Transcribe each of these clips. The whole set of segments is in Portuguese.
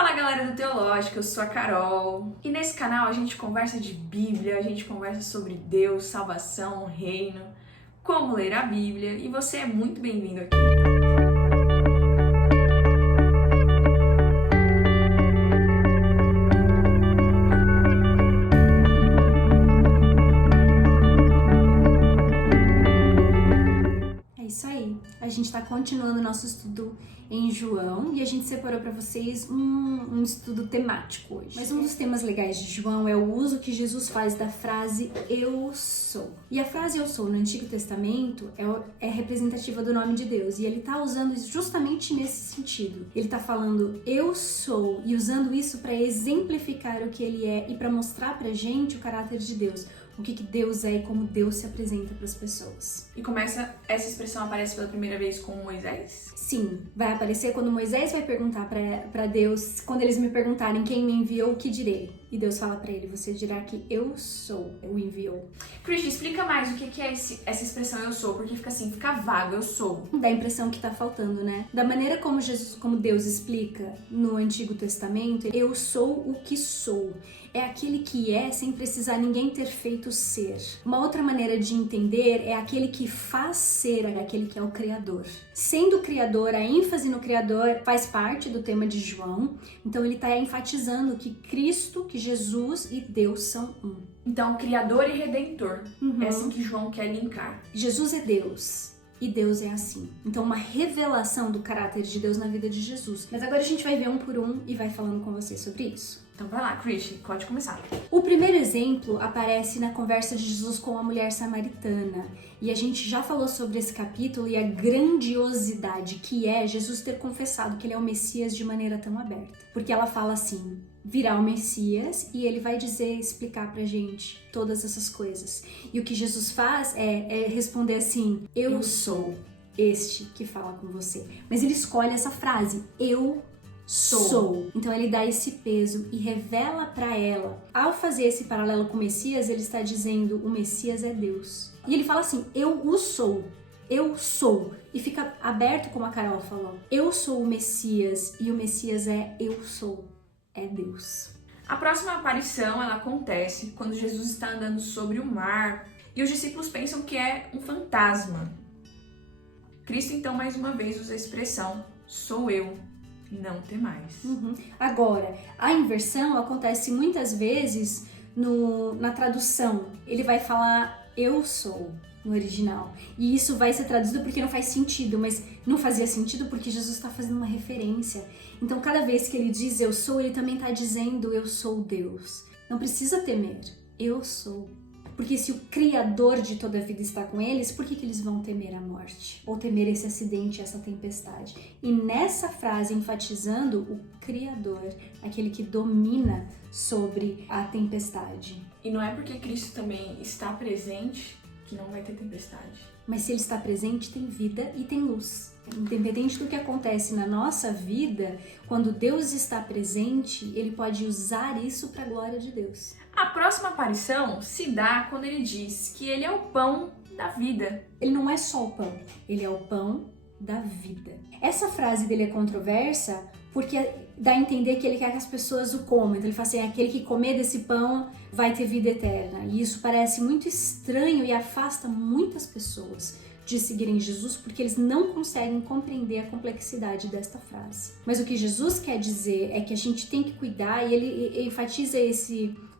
Fala galera do Teológica, eu sou a Carol e nesse canal a gente conversa de Bíblia, a gente conversa sobre Deus, salvação, reino, como ler a Bíblia e você é muito bem-vindo aqui. É isso aí, a gente está continuando nosso estudo em João e a gente separou para vocês um estudo temático hoje. Mas um dos temas legais de João é o uso que Jesus faz da frase eu sou. E a frase eu sou no Antigo Testamento é representativa do nome de Deus e ele está usando isso justamente nesse sentido. Ele está falando eu sou e usando isso para exemplificar o que ele é e para mostrar pra gente o caráter de Deus. O que Deus é e como Deus se apresenta para as pessoas. E essa expressão aparece pela primeira vez com Moisés? Sim, vai aparecer quando Moisés vai perguntar para Deus, quando eles me perguntarem quem me enviou, o que direi? E Deus fala para ele, você dirá que eu sou o enviou. Cristian, explica mais o que é essa expressão eu sou, porque fica vago, eu sou. Dá a impressão que tá faltando, né? Da maneira como Deus explica no Antigo Testamento, eu sou o que sou. É aquele que é sem precisar ninguém ter feito ser. Uma outra maneira de entender é aquele que faz ser, é aquele que é o Criador. Sendo o Criador, a ênfase no Criador faz parte do tema de João. Então ele está enfatizando que Cristo, que Jesus e Deus são um. Então, Criador e Redentor. É assim que João quer linkar. Jesus é Deus. E Deus é assim. Então, uma revelação do caráter de Deus na vida de Jesus. Mas agora a gente vai ver um por um e vai falando com vocês sobre isso. Então vai lá, Christian, pode começar. O primeiro exemplo aparece na conversa de Jesus com a mulher samaritana. E a gente já falou sobre esse capítulo e a grandiosidade que é Jesus ter confessado que ele é o Messias de maneira tão aberta. Porque ela fala assim, virá o Messias e ele vai explicar pra gente todas essas coisas. E o que Jesus faz é responder assim, eu sou este que fala com você. Mas ele escolhe essa frase, eu sou. Então ele dá esse peso e revela para ela. Ao fazer esse paralelo com o Messias, ele está dizendo o Messias é Deus. E ele fala assim, eu o sou. Eu sou. E fica aberto como a Carol falou. Eu sou o Messias e o Messias é eu sou. É Deus. A próxima aparição ela acontece quando Jesus está andando sobre o mar e os discípulos pensam que é um fantasma. Cristo então mais uma vez usa a expressão sou eu. Não temais. Agora, a inversão acontece muitas vezes na tradução. Ele vai falar eu sou no original. E isso vai ser traduzido porque não faz sentido, mas não fazia sentido porque Jesus está fazendo uma referência. Então, cada vez que ele diz eu sou, ele também está dizendo eu sou Deus. Não precisa temer. Eu sou. Porque se o Criador de toda a vida está com eles, por que eles vão temer a morte? Ou temer esse acidente, essa tempestade? E nessa frase, enfatizando o Criador, aquele que domina sobre a tempestade. E não é porque Cristo também está presente que não vai ter tempestade. Mas se ele está presente, tem vida e tem luz. Independente do que acontece na nossa vida, quando Deus está presente, ele pode usar isso para a glória de Deus. A próxima aparição se dá quando ele diz que ele é o pão da vida. Ele não é só o pão, ele é o pão da vida. Essa frase dele é controversa porque dá a entender que ele quer que as pessoas o comam. Então ele fala assim, aquele que comer desse pão vai ter vida eterna. E isso parece muito estranho e afasta muitas pessoas de seguirem Jesus porque eles não conseguem compreender a complexidade desta frase. Mas o que Jesus quer dizer é que a gente tem que cuidar e ele enfatiza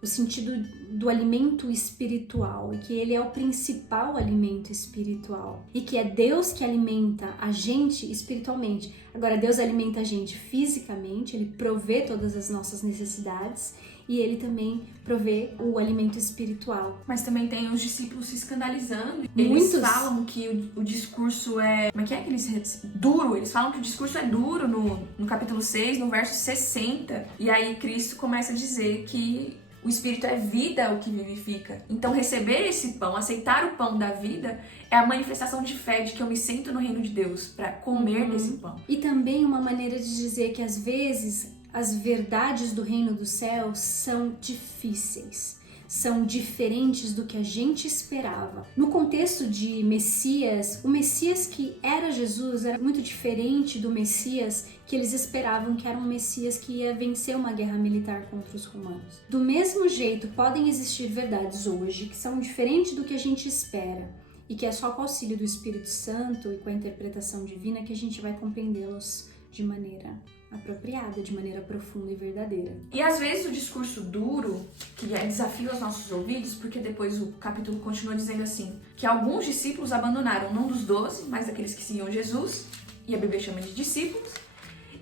o sentido do alimento espiritual e que ele é o principal alimento espiritual e que é Deus que alimenta a gente espiritualmente. Agora, Deus alimenta a gente fisicamente, ele provê todas as nossas necessidades e ele também provê o alimento espiritual. Mas também tem os discípulos se escandalizando. Muitos Eles falam que o discurso é... Como é que eles... Duro. Eles falam que o discurso é duro no capítulo 6, no verso 60. E aí Cristo começa a dizer que o Espírito é vida, o que vivifica. Então receber esse pão, aceitar o pão da vida, é a manifestação de fé, de que eu me sinto no reino de Deus para comer desse pão. E também uma maneira de dizer que às vezes as verdades do reino dos céus são difíceis. são diferentes do que a gente esperava. No contexto de Messias, o Messias que era Jesus era muito diferente do Messias que eles esperavam, que era um Messias que ia vencer uma guerra militar contra os romanos. Do mesmo jeito, podem existir verdades hoje que são diferentes do que a gente espera, e que é só com o auxílio do Espírito Santo e com a interpretação divina que a gente vai compreendê-los de maneira apropriada, de maneira profunda e verdadeira. E às vezes o discurso duro, que desafia os nossos ouvidos, porque depois o capítulo continua dizendo assim, que alguns discípulos abandonaram, não dos 12, mas daqueles que seguiam Jesus, e a Bíblia chama de discípulos,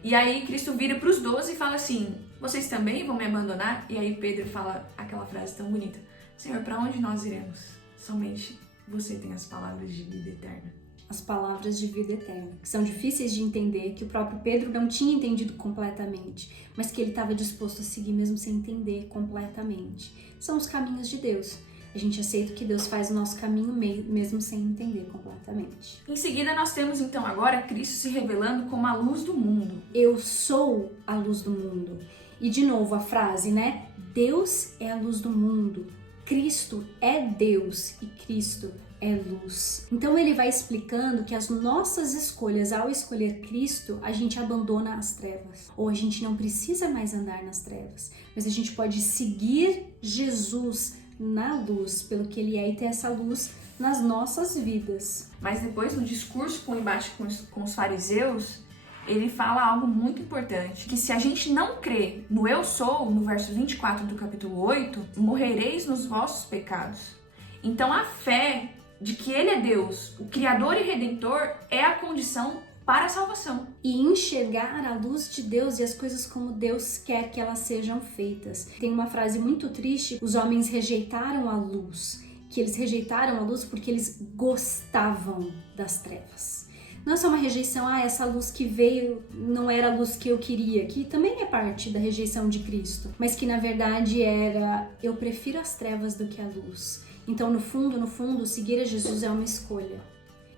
e aí Cristo vira para os 12 e fala assim, vocês também vão me abandonar? E aí Pedro fala aquela frase tão bonita, Senhor, para onde nós iremos? Somente você tem as palavras de vida eterna. As palavras de vida eterna, que são difíceis de entender, que o próprio Pedro não tinha entendido completamente, mas que ele estava disposto a seguir mesmo sem entender completamente. São os caminhos de Deus. A gente aceita que Deus faz o nosso caminho mesmo sem entender completamente. Em seguida, nós temos então agora Cristo se revelando como a luz do mundo. Eu sou a luz do mundo. E de novo a frase, né? Deus é a luz do mundo. Cristo é Deus e Cristo é luz. Então ele vai explicando que as nossas escolhas, ao escolher Cristo, a gente abandona as trevas. Ou a gente não precisa mais andar nas trevas, mas a gente pode seguir Jesus na luz, pelo que ele é, e ter essa luz nas nossas vidas. Mas depois, no discurso com o embate com os fariseus, ele fala algo muito importante, que se a gente não crê no eu sou, no verso 24 do capítulo 8, morrereis nos vossos pecados. Então a fé de que ele é Deus, o Criador e Redentor, é a condição para a salvação. E enxergar a luz de Deus e as coisas como Deus quer que elas sejam feitas. Tem uma frase muito triste, os homens rejeitaram a luz, que eles rejeitaram a luz porque eles gostavam das trevas. Não é só uma rejeição, essa luz que veio não era a luz que eu queria, que também é parte da rejeição de Cristo, mas que na verdade era, eu prefiro as trevas do que a luz. Então, no fundo, seguir a Jesus é uma escolha.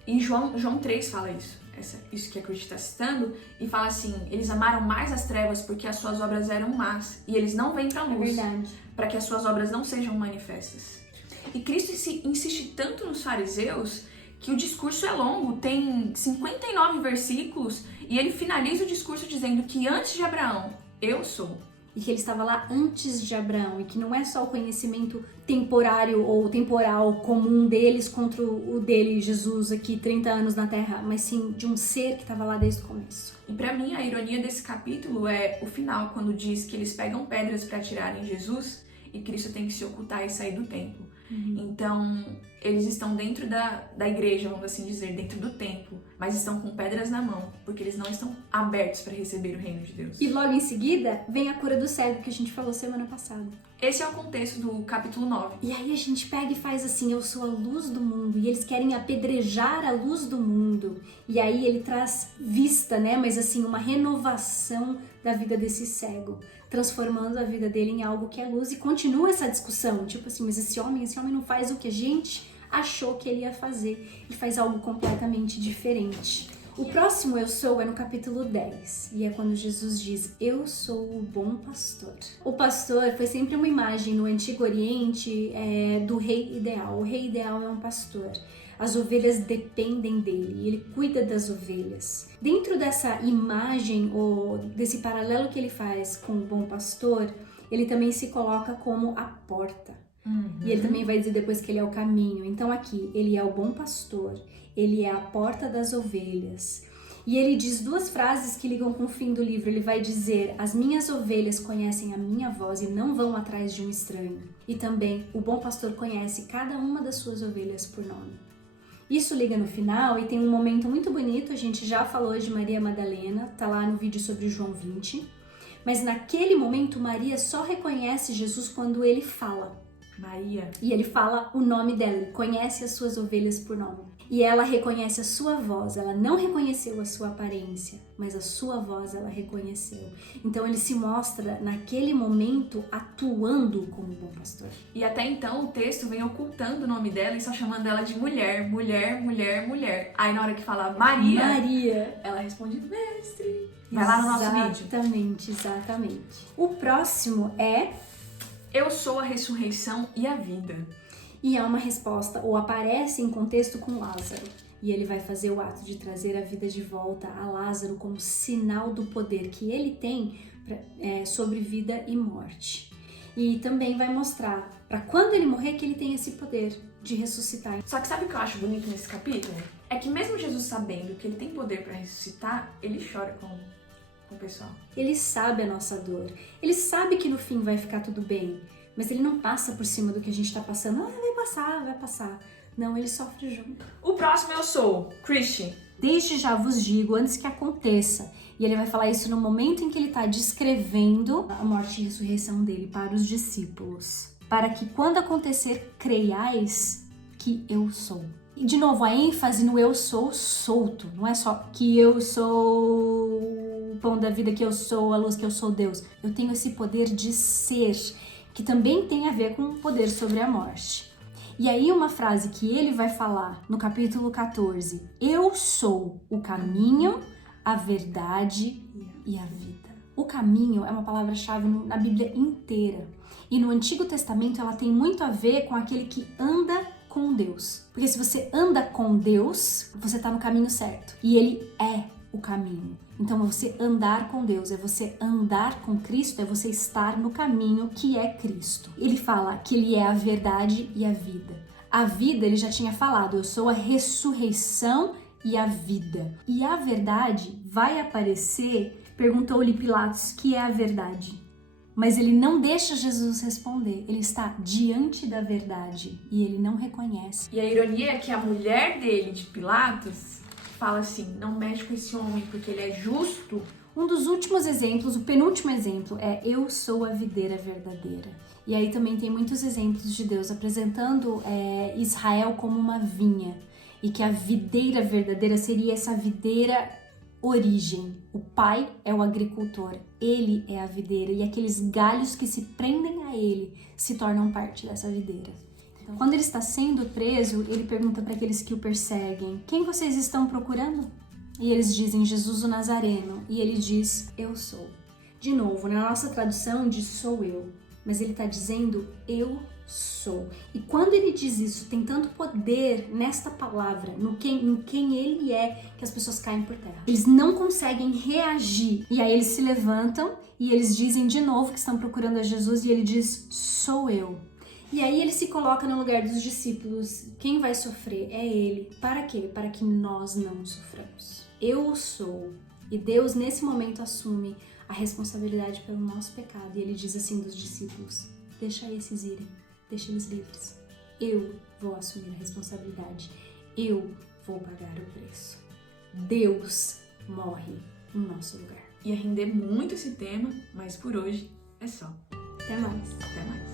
Em João 3 fala isso. Isso que a Cruz está citando, e fala assim, eles amaram mais as trevas porque as suas obras eram más, e eles não vêm para a luz, para que as suas obras não sejam manifestas. E Cristo insiste tanto nos fariseus que o discurso é longo, tem 59 versículos, e ele finaliza o discurso dizendo que antes de Abraão, eu sou. E que ele estava lá antes de Abraão, e que não é só o conhecimento temporário ou temporal comum deles contra o dele, Jesus, aqui 30 anos na Terra, mas sim de um ser que estava lá desde o começo. E para mim a ironia desse capítulo é o final, quando diz que eles pegam pedras para atirarem em Jesus e Cristo tem que se ocultar e sair do templo. Então, eles estão dentro da igreja, vamos assim dizer, dentro do templo, mas estão com pedras na mão, porque eles não estão abertos para receber o reino de Deus. E logo em seguida, vem a cura do cego, que a gente falou semana passada. Esse é o contexto do capítulo 9. E aí a gente pega e faz assim, eu sou a luz do mundo, e eles querem apedrejar a luz do mundo. E aí ele traz vista, né, mas assim, uma renovação da vida desse cego, transformando a vida dele em algo que é luz, e continua essa discussão, tipo assim, mas esse homem não faz o que a gente achou que ele ia fazer, ele faz algo completamente diferente. O próximo eu sou é no capítulo 10, e é quando Jesus diz, eu sou o bom pastor. O pastor foi sempre uma imagem no Antigo Oriente do rei ideal. O rei ideal é um pastor. As ovelhas dependem dele, ele cuida das ovelhas. Dentro dessa imagem, ou desse paralelo que ele faz com o bom pastor, ele também se coloca como a porta. E ele também vai dizer depois que ele é o caminho. Então aqui, ele é o bom pastor, ele é a porta das ovelhas. E ele diz duas frases que ligam com o fim do livro. Ele vai dizer, as minhas ovelhas conhecem a minha voz e não vão atrás de um estranho. E também, o bom pastor conhece cada uma das suas ovelhas por nome. Isso liga no final e tem um momento muito bonito, a gente já falou de Maria Madalena, tá lá no vídeo sobre João 20. Mas naquele momento, Maria só reconhece Jesus quando ele fala. Maria. E ele fala o nome dela, ele conhece as suas ovelhas por nome. E ela reconhece a sua voz, ela não reconheceu a sua aparência, mas a sua voz ela reconheceu. Então ele se mostra naquele momento atuando como bom pastor. E até então o texto vem ocultando o nome dela e só chamando ela de mulher, mulher, mulher, mulher. Aí na hora que fala Maria, ela responde mestre. Vai lá no nosso vídeo. Exatamente. O próximo é Eu sou a ressurreição e a vida. E é uma resposta, ou aparece em contexto com Lázaro. E ele vai fazer o ato de trazer a vida de volta a Lázaro como sinal do poder que ele tem sobre vida e morte. E também vai mostrar, para quando ele morrer, que ele tem esse poder de ressuscitar. Só que sabe o que eu acho bonito nesse capítulo? É que mesmo Jesus sabendo que ele tem poder para ressuscitar, ele chora com o pessoal. Ele sabe a nossa dor. Ele sabe que no fim vai ficar tudo bem. Mas ele não passa por cima do que a gente tá passando. Vai passar, vai passar. Não, ele sofre junto. O próximo eu sou Christian. Desde já vos digo, antes que aconteça. E ele vai falar isso no momento em que ele está descrevendo a morte e ressurreição dele para os discípulos. Para que quando acontecer, creiais que eu sou. E de novo, a ênfase no eu sou solto. Não é só que eu sou o pão da vida, que eu sou a luz, que eu sou Deus. Eu tenho esse poder de ser, que também tem a ver com o poder sobre a morte. E aí uma frase que ele vai falar no capítulo 14. Eu sou o caminho, a verdade e a vida. O caminho é uma palavra-chave na Bíblia inteira. E no Antigo Testamento ela tem muito a ver com aquele que anda com Deus. Porque se você anda com Deus, você está no caminho certo. E ele é o caminho. Então, você andar com Deus, é você andar com Cristo, é você estar no caminho que é Cristo. Ele fala que ele é a verdade e a vida. A vida, ele já tinha falado, eu sou a ressurreição e a vida. E a verdade vai aparecer, perguntou-lhe Pilatos, que é a verdade. Mas ele não deixa Jesus responder, ele está diante da verdade e ele não reconhece. E a ironia é que a mulher dele, de Pilatos, fala assim, não mexe com esse homem porque ele é justo. Um dos últimos exemplos, o penúltimo exemplo, é eu sou a videira verdadeira. E aí também tem muitos exemplos de Deus apresentando Israel como uma vinha. E que a videira verdadeira seria essa videira origem. O pai é o agricultor, ele é a videira. E aqueles galhos que se prendem a ele se tornam parte dessa videira. Então, quando ele está sendo preso, ele pergunta para aqueles que o perseguem, quem vocês estão procurando? E eles dizem, Jesus o Nazareno. E ele diz, eu sou. De novo, na nossa tradução diz sou eu. Mas ele está dizendo, eu sou. E quando ele diz isso, tem tanto poder nesta palavra, no quem ele é, que as pessoas caem por terra. Eles não conseguem reagir. E aí eles se levantam e eles dizem de novo que estão procurando a Jesus. E ele diz, sou eu. E aí ele se coloca no lugar dos discípulos. Quem vai sofrer é ele. Para quê? Para que nós não soframos. Eu sou. E Deus, nesse momento, assume a responsabilidade pelo nosso pecado. E ele diz assim dos discípulos, deixa esses irem, deixa eles livres. Eu vou assumir a responsabilidade. Eu vou pagar o preço. Deus morre no nosso lugar. Ia render muito esse tema, mas por hoje é só. Até mais. Até mais.